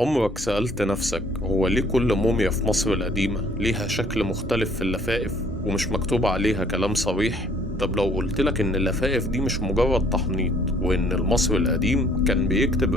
عمرك سألت نفسك هو ليه كل موميا في مصر القديمة ليها شكل مختلف في اللفائف ومش مكتوب عليها كلام صريح؟ طب لو قلتلك إن اللفائف دي مش مجرد تحنيط، وإن المصري القديم كان بيكتب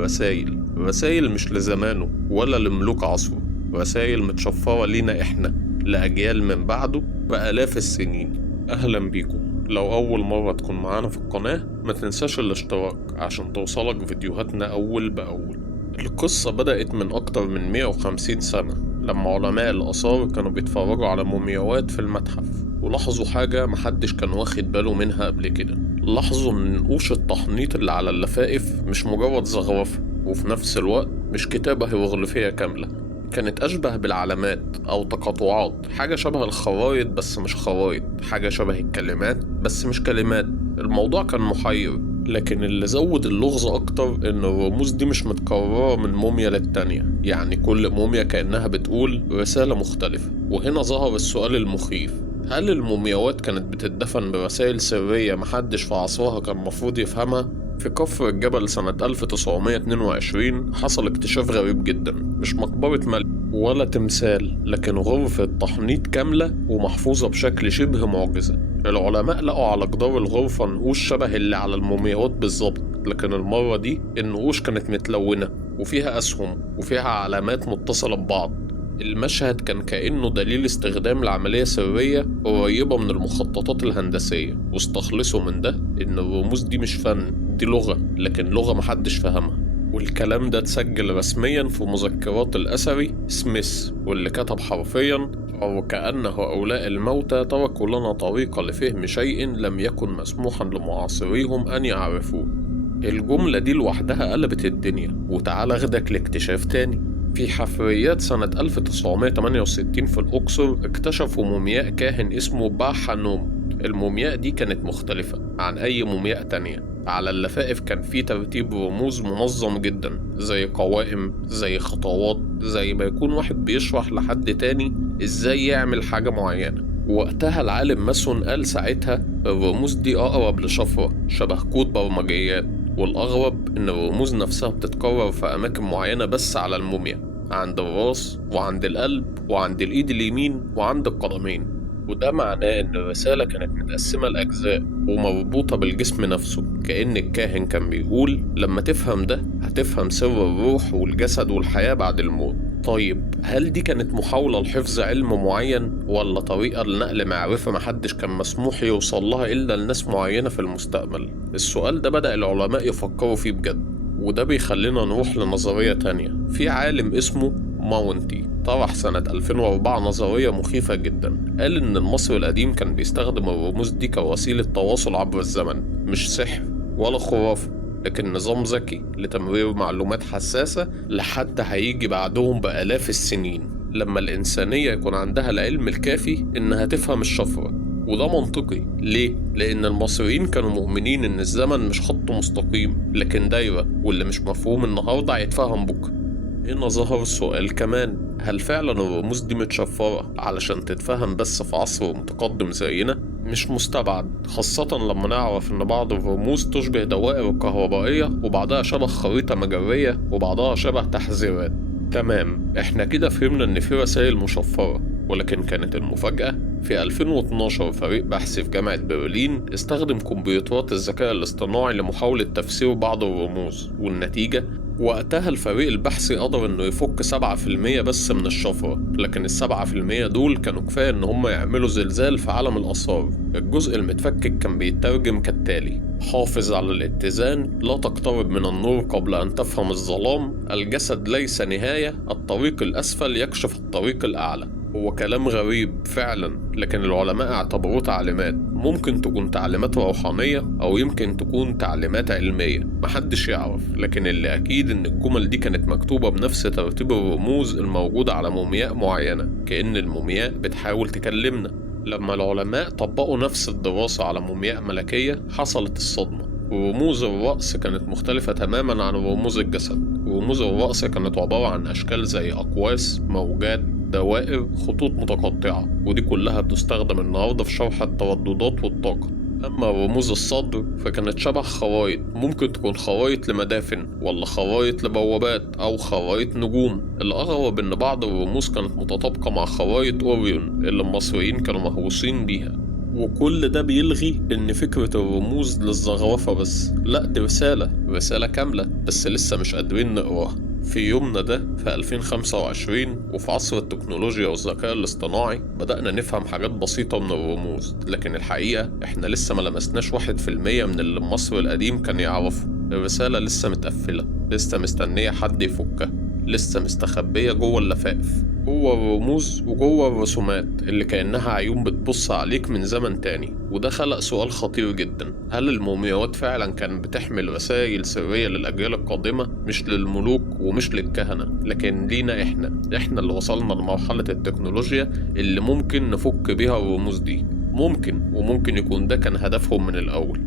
رسايل مش لزمانه ولا لملوك عصره، رسايل متشفرة لينا إحنا لأجيال من بعده بآلاف السنين. أهلا بيكم. لو أول مرة تكون معانا في القناة ما تنساش الاشتراك عشان توصلك فيديوهاتنا أول بأول. القصة بدأت من أكتر من 150 سنة لما علماء الآثار كانوا بيتفرجوا على مومياوات في المتحف، ولاحظوا حاجة محدش كان واخد باله منها قبل كده. لاحظوا إن نقوش التحنيط اللي على اللفائف مش مجرد زخرفة، وفي نفس الوقت مش كتابة هيروغليفية كاملة، كانت أشبه بالعلامات أو تقاطعات، حاجة شبه الخرايط بس مش خرايط، حاجة شبه الكلمات بس مش كلمات. الموضوع كان محير، لكن اللي زود اللغز أكتر إن الرموز دي مش متكررة من موميا للتانية، يعني كل موميا كأنها بتقول رسالة مختلفة. وهنا ظهر السؤال المخيف: هل المومياوات كانت بتدفن برسائل سرية محدش في عصرها كان مفروض يفهمها؟ في كفر الجبل سنة 1922 حصل اكتشاف غريب جدا، مش مقبرة ملك ولا تمثال، لكن غرفة تحنيط كاملة ومحفوظة بشكل شبه معجزة. العلماء لقوا على جدار الغرفة نقوش شبه اللي على المومياوات بالظبط، لكن المرة دي النقوش كانت متلونة وفيها أسهم وفيها علامات متصلة ببعض. المشهد كان كأنه دليل استخدام لعملية سرية قريبة من المخططات الهندسية، واستخلصوا من ده إن الرموز دي مش فن، دي لغة، لكن لغة محدش فهمها. والكلام ده اتسجل رسميا في مذكرات الأثري سميث، واللي كتب حرفيا: وكأن هؤلاء الموتى تركوا لنا طريقة لفهم شيء لم يكن مسموحا لمعاصريهم أن يعرفوه. الجملة دي لوحدها قلبت الدنيا. وتعال أخدك لاكتشاف تاني. في حفريات سنة 1968 في الأقصر اكتشفوا مومياء كاهن اسمه باحانوم. المومياء دي كانت مختلفة عن أي مومياء تانية. على اللفائف كان في ترتيب رموز منظم جدا، زي قوائم، زي خطوات، زي ما يكون واحد بيشرح لحد تاني ازاي يعمل حاجة معينة. وقتها العالم ماسون قال ساعتها الرموز دي أقرب لشفرة شبه كود برمجيات، والأغرب إن الرموز نفسها بتتكرر في أماكن معينة بس على الموميا، عند الراس وعند القلب وعند الإيد اليمين وعند القدمين. وده معناه إن الرسالة كانت متقسمة لأجزاء ومربوطة بالجسم نفسه، كأن الكاهن كان بيقول لما تفهم ده هتفهم سر الروح والجسد والحياة بعد الموت. طيب هل دي كانت محاولة لحفظ علم معين، ولا طريقة لنقل معرفة محدش كان مسموح يوصل لها إلا لناس معينة في المستقبل؟ السؤال ده بدأ العلماء يفكروا فيه بجد، وده بيخلينا نروح لنظرية تانية. في عالم اسمه ماونتي طرح سنة 2004 نظرية مخيفة جدا. قال إن المصري القديم كان بيستخدم الرموز دي كوسيلة تواصل عبر الزمن، مش سحر ولا خرافة، لكن نظام ذكي لتمرير معلومات حساسة لحد هيجي بعدهم بآلاف السنين، لما الإنسانية يكون عندها العلم الكافي إنها تفهم الشفرة. وده منطقي. ليه؟ لأن المصريين كانوا مؤمنين إن الزمن مش خط مستقيم لكن دايرة، واللي مش مفهوم النهاردة هيتفهم بكرة. هنا ظهر السؤال كمان: هل فعلا الرموز دي متشفرة علشان تتفهم بس في عصر متقدم زينا؟ مش مستبعد، خاصة لما نعرف إن بعض الرموز تشبه دوائر الكهربائية، وبعضها شبه خريطة مجرية، وبعضها شبه تحذيرات. تمام، احنا كده فهمنا إن في رسائل مشفرة، ولكن كانت المفاجأة في 2012 فريق بحث في جامعة برلين استخدم كمبيوترات الذكاء الاصطناعي لمحاولة تفسير بعض الرموز، والنتيجة وقتها الفريق البحثي قدر انه يفك 7% بس من الشفرة، لكن ال7% دول كانوا كفاية ان هم يعملوا زلزال في عالم الآثار. الجزء المتفكك كان بيترجم كالتالي: حافظ على الاتزان، لا تقترب من النور قبل أن تفهم الظلام، الجسد ليس نهاية، الطريق الأسفل يكشف الطريق الأعلى. هو كلام غريب فعلا، لكن العلماء اعتبروه تعليمات، ممكن تكون تعليمات روحانية أو يمكن تكون تعليمات علمية، محدش يعرف. لكن اللي أكيد إن الجمل دي كانت مكتوبة بنفس ترتيب الرموز الموجودة على مومياء معينة، كأن المومياء بتحاول تكلمنا. لما العلماء طبقوا نفس الدراسة على مومياء ملكية حصلت الصدمة. رموز الرأس كانت مختلفة تماما عن رموز الجسد. رموز الرأس كانت عبارة عن أشكال زي أقواس، موجات، دوائر، خطوط متقطعة، ودي كلها بتستخدم النهاردة في شرح الترددات والطاقة. أما رموز الصدر فكانت شبه خرايط، ممكن تكون خرايط لمدافن ولا خرايط لبوابات أو خرايط نجوم. الأغرب إن بعض الرموز كانت متطابقة مع خرايط أوريون اللي المصريين كانوا مهووسين بيها. وكل ده بيلغي إن فكرة الرموز للزخرفة بس، لأ دي رسالة كاملة بس لسه مش قادرين نقراها. في يومنا ده في 2025 وفي عصر التكنولوجيا والذكاء الاصطناعي بدأنا نفهم حاجات بسيطة من الرموز، لكن الحقيقة احنا لسه ما لمسناش 1% من اللي مصر القديم كان يعرفه. الرسالة لسه متقفلة، لسه مستنية حد يفكها، لسه مستخبية جوه اللفائف، جوه الرموز وجوه الرسومات اللي كأنها عيون بتبص عليك من زمن تاني. وده خلق سؤال خطير جدا: هل المومياوات فعلا كانت بتحمل رسائل سرية للأجيال القادمة؟ مش للملوك ومش للكهنة، لكن لينا احنا اللي وصلنا لمرحلة التكنولوجيا اللي ممكن نفك بيها الرموز دي. ممكن يكون ده كان هدفهم من الأول.